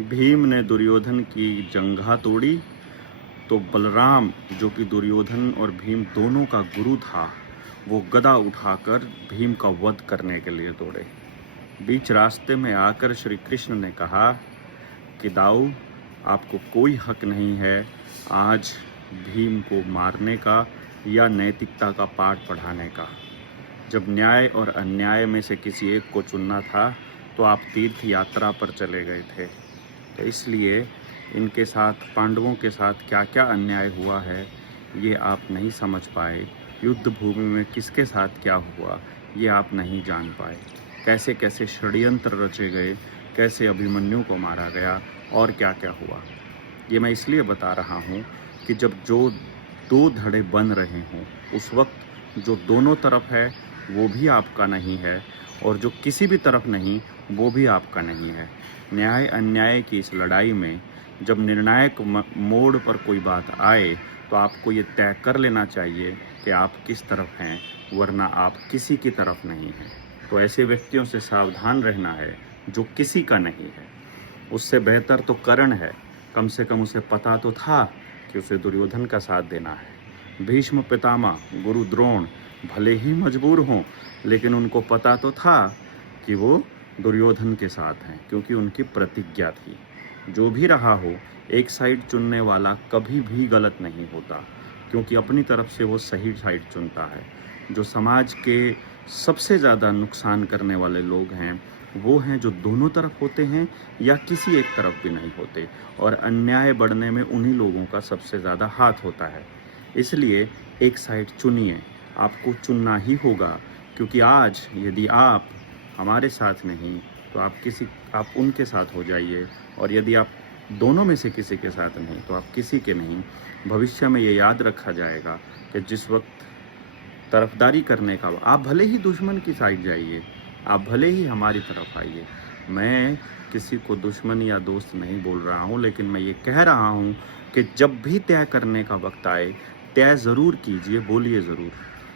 भीम ने दुर्योधन की जंघा तोड़ी तो बलराम, जो कि दुर्योधन और भीम दोनों का गुरु था, वो गदा उठाकर भीम का वध करने के लिए दौड़े। बीच रास्ते में आकर श्री कृष्ण ने कहा कि दाऊ, आपको कोई हक नहीं है आज भीम को मारने का या नैतिकता का पाठ पढ़ाने का। जब न्याय और अन्याय में से किसी एक को चुनना था तो आप तीर्थ यात्रा पर चले गए थे। तो इसलिए इनके साथ, पांडवों के साथ क्या क्या अन्याय हुआ है ये आप नहीं समझ पाए। युद्ध भूमि में किसके साथ क्या हुआ ये आप नहीं जान पाए। कैसे कैसे षड्यंत्र रचे गए, कैसे अभिमन्यु को मारा गया और क्या क्या हुआ। ये मैं इसलिए बता रहा हूँ कि जब जो दो धड़े बन रहे हों उस वक्त जो दोनों तरफ है वो भी आपका नहीं है और जो किसी भी तरफ नहीं वो भी आपका नहीं है। न्याय अन्याय की इस लड़ाई में जब निर्णायक मोड़ पर कोई बात आए तो आपको ये तय कर लेना चाहिए कि आप किस तरफ हैं, वरना आप किसी की तरफ नहीं हैं। तो ऐसे व्यक्तियों से सावधान रहना है जो किसी का नहीं है। उससे बेहतर तो कर्ण है, कम से कम उसे पता तो था कि उसे दुर्योधन का साथ देना है। भीष्म पितामह, गुरु द्रोण भले ही मजबूर हों लेकिन उनको पता तो था कि वो दुर्योधन के साथ हैं, क्योंकि उनकी प्रतिज्ञा थी। जो भी रहा हो, एक साइड चुनने वाला कभी भी गलत नहीं होता, क्योंकि अपनी तरफ से वो सही साइड चुनता है। जो समाज के सबसे ज़्यादा नुकसान करने वाले लोग हैं वो हैं जो दोनों तरफ होते हैं या किसी एक तरफ भी नहीं होते, और अन्याय बढ़ने में उन्हीं लोगों का सबसे ज़्यादा हाथ होता है। इसलिए एक साइड चुनिए, आपको चुनना ही होगा, क्योंकि आज यदि आप हमारे साथ नहीं तो आप उनके साथ हो जाइए, और यदि आप दोनों में से किसी के साथ नहीं तो आप किसी के नहीं। भविष्य में ये याद रखा जाएगा कि जिस वक्त तरफदारी करने का, आप भले ही दुश्मन की साइड जाइए, आप भले ही हमारी तरफ आइए। मैं किसी को दुश्मन या दोस्त नहीं बोल रहा हूँ, लेकिन मैं ये कह रहा हूँ कि जब भी तय करने का वक्त आए तय ज़रूर कीजिए, बोलिए ज़रूर।